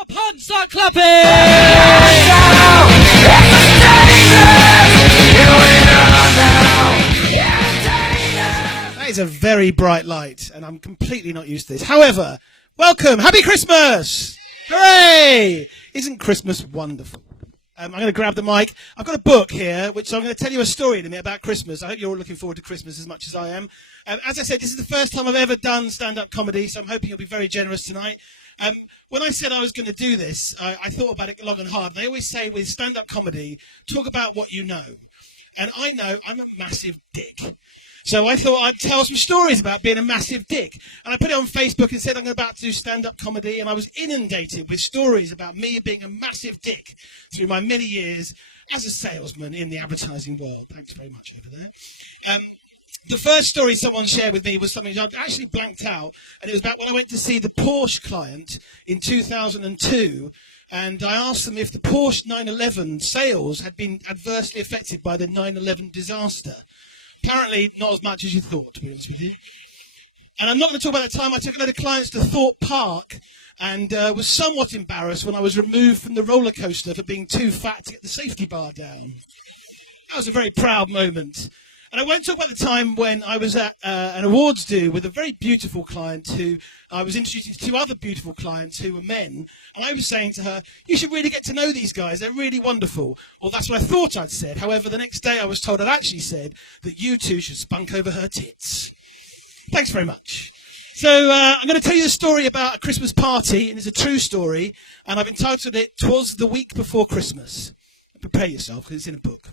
up and start clapping! That is a very bright light, and I'm completely not used to this. However, welcome! Happy Christmas! Hooray! Isn't Christmas wonderful? I'm going to grab the mic. I've got a book here, which I'm going to tell you a story in a minute about Christmas. I hope you're all looking forward to Christmas as much as I am. As I said, this is the first time I've ever done stand-up comedy, so I'm hoping you'll be very generous tonight. When I said I was going to do this, I thought about it long and hard. They always say with stand-up comedy, talk about what you know. And I know I'm a massive dick. So I thought I'd tell some stories about being a massive dick. And I put it on Facebook and said I'm about to do stand-up comedy, and I was inundated with stories about me being a massive dick through my many years as a salesman in the advertising world. Thanks very much over there. The first story someone shared with me was something I'd actually blanked out, and it was about when I went to see the Porsche client in 2002, and I asked them if the Porsche 911 sales had been adversely affected by the 9/11 disaster. Apparently, not as much as you thought, to be honest with you. And I'm not going to talk about that time I took a load of clients to Thorpe Park and was somewhat embarrassed when I was removed from the roller coaster for being too fat to get the safety bar down. That was a very proud moment. And I won't talk about the time when I was at an awards do with a very beautiful client who I was introducing to two other beautiful clients who were men. And I was saying to her, you should really get to know these guys. They're really wonderful. Well, that's what I thought I'd said. However, the next day I was told I'd actually said that you two should spunk over her tits. Thanks very much. So I'm going to tell you a story about a Christmas party, and it's a true story. And I've entitled it, 'Twas the Week Before Christmas. Prepare yourself, because it's in a book.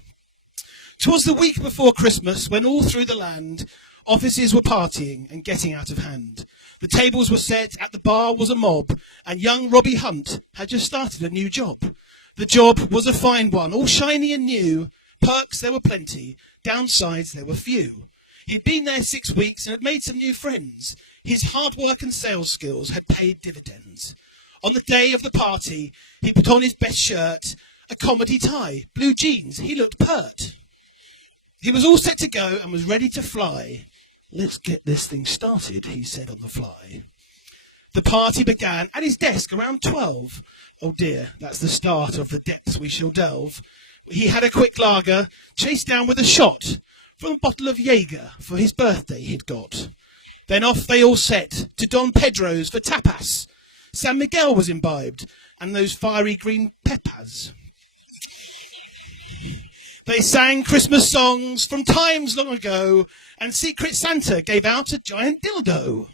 'Twas the week before Christmas, when all through the land offices were partying and getting out of hand. The tables were set, at the bar was a mob, and young Robbie Hunt had just started a new job. The job was a fine one, all shiny and new. Perks there were plenty, downsides there were few. He'd been there 6 weeks and had made some new friends. His hard work and sales skills had paid dividends. On the day of the party, he put on his best shirt, a comedy tie, blue jeans, he looked pert. He was all set to go and was ready to fly. Let's get this thing started, he said on the fly. The party began at his desk around 12. Oh dear, that's the start of the depths we shall delve. He had a quick lager, chased down with a shot from a bottle of Jaeger for his birthday he'd got. Then off they all set to Don Pedro's for tapas. San Miguel was imbibed, and those fiery green peppers. They sang Christmas songs from times long ago, and Secret Santa gave out a giant dildo.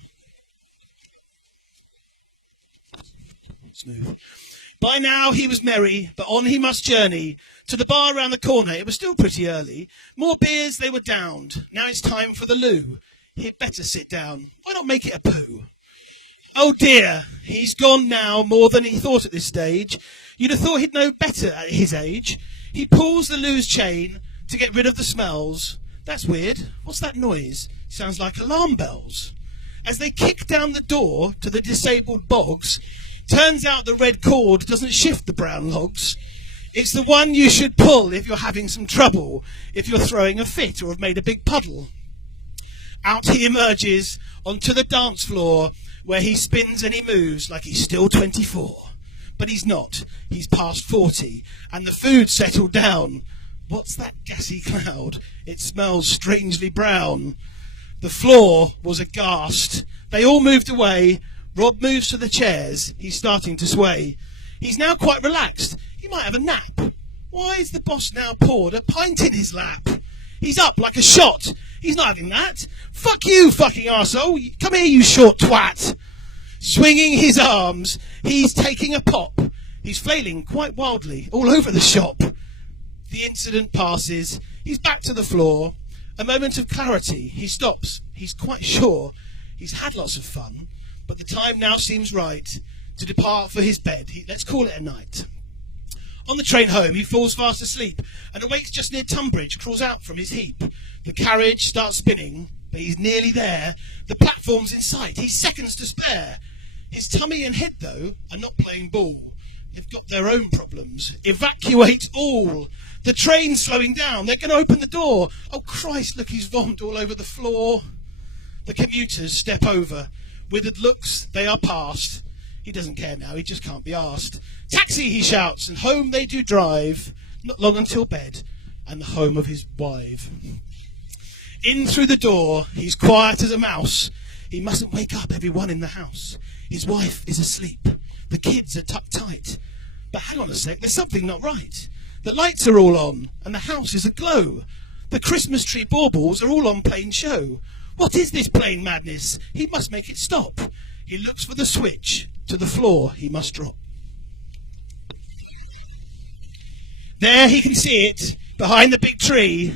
Smooth. By now he was merry, but on he must journey. To the bar round the corner, it was still pretty early. More beers, they were downed. Now it's time for the loo. He'd better sit down. Why not make it a poo? Oh dear, he's gone now more than he thought at this stage. You'd have thought he'd know better at his age. He pulls the loo's chain to get rid of the smells. That's weird. What's that noise? Sounds like alarm bells. As they kick down the door to the disabled bogs, turns out the red cord doesn't shift the brown logs. It's the one you should pull if you're having some trouble, if you're throwing a fit or have made a big puddle. Out he emerges onto the dance floor, where he spins and he moves like he's still 24. But he's not. He's past 40, and the food's settled down. What's that gassy cloud? It smells strangely brown. The floor was aghast. They all moved away. Rob moves to the chairs. He's starting to sway. He's now quite relaxed. He might have a nap. Why is the boss now poured a pint in his lap? He's up like a shot. He's not having that. Fuck you, fucking arsehole. Come here, you short twat. Swinging his arms, he's taking a pop. He's flailing quite wildly all over the shop. The incident passes. He's back to the floor. A moment of clarity. He stops. He's quite sure he's had lots of fun, but the time now seems right to depart for his bed. Let's call it a night. On the train home, he falls fast asleep and awakes just near Tunbridge, crawls out from his heap. The carriage starts spinning, but he's nearly there. The platform's in sight. He's seconds to spare. His tummy and head, though, are not playing ball. They've got their own problems. Evacuate all. The train's slowing down. They're going to open the door. Oh, Christ, look, he's vommed all over the floor. The commuters step over. Withered looks, they are past. He doesn't care now, he just can't be asked. Taxi, he shouts, and home they do drive, not long until bed, and the home of his wife. In through the door, he's quiet as a mouse. He mustn't wake up everyone in the house. His wife is asleep. The kids are tucked tight. But hang on a sec, there's something not right. The lights are all on, and the house is aglow. The Christmas tree baubles are all on plain show. What is this plain madness? He must make it stop. He looks for the switch. To the floor he must drop. There he can see it, behind the big tree,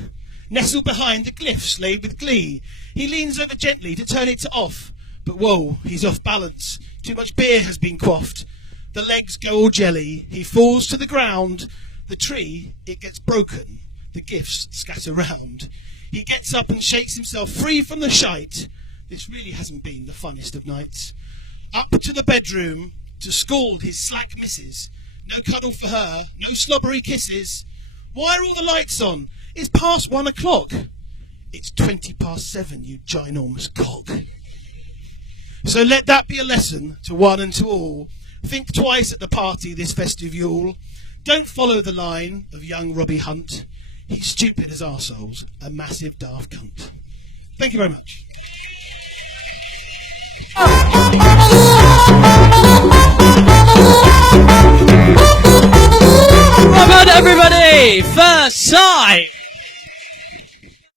nestled behind the glyphs laid with glee. He leans over gently to turn it off, but whoa, he's off balance. Too much beer has been quaffed. The legs go all jelly. He falls to the ground. The tree, it gets broken. The gifts scatter round. He gets up and shakes himself free from the shite. This really hasn't been the funnest of nights. Up to the bedroom to scold his slack missus. No cuddle for her, no slobbery kisses. Why are all the lights on? It's past 1 o'clock. It's 7:20, you ginormous cock. So let that be a lesson to one and to all. Think twice at the party this festive Yule. Don't follow the line of young Robbie Hunt. He's stupid as arseholes, a massive daft cunt. Thank you very much.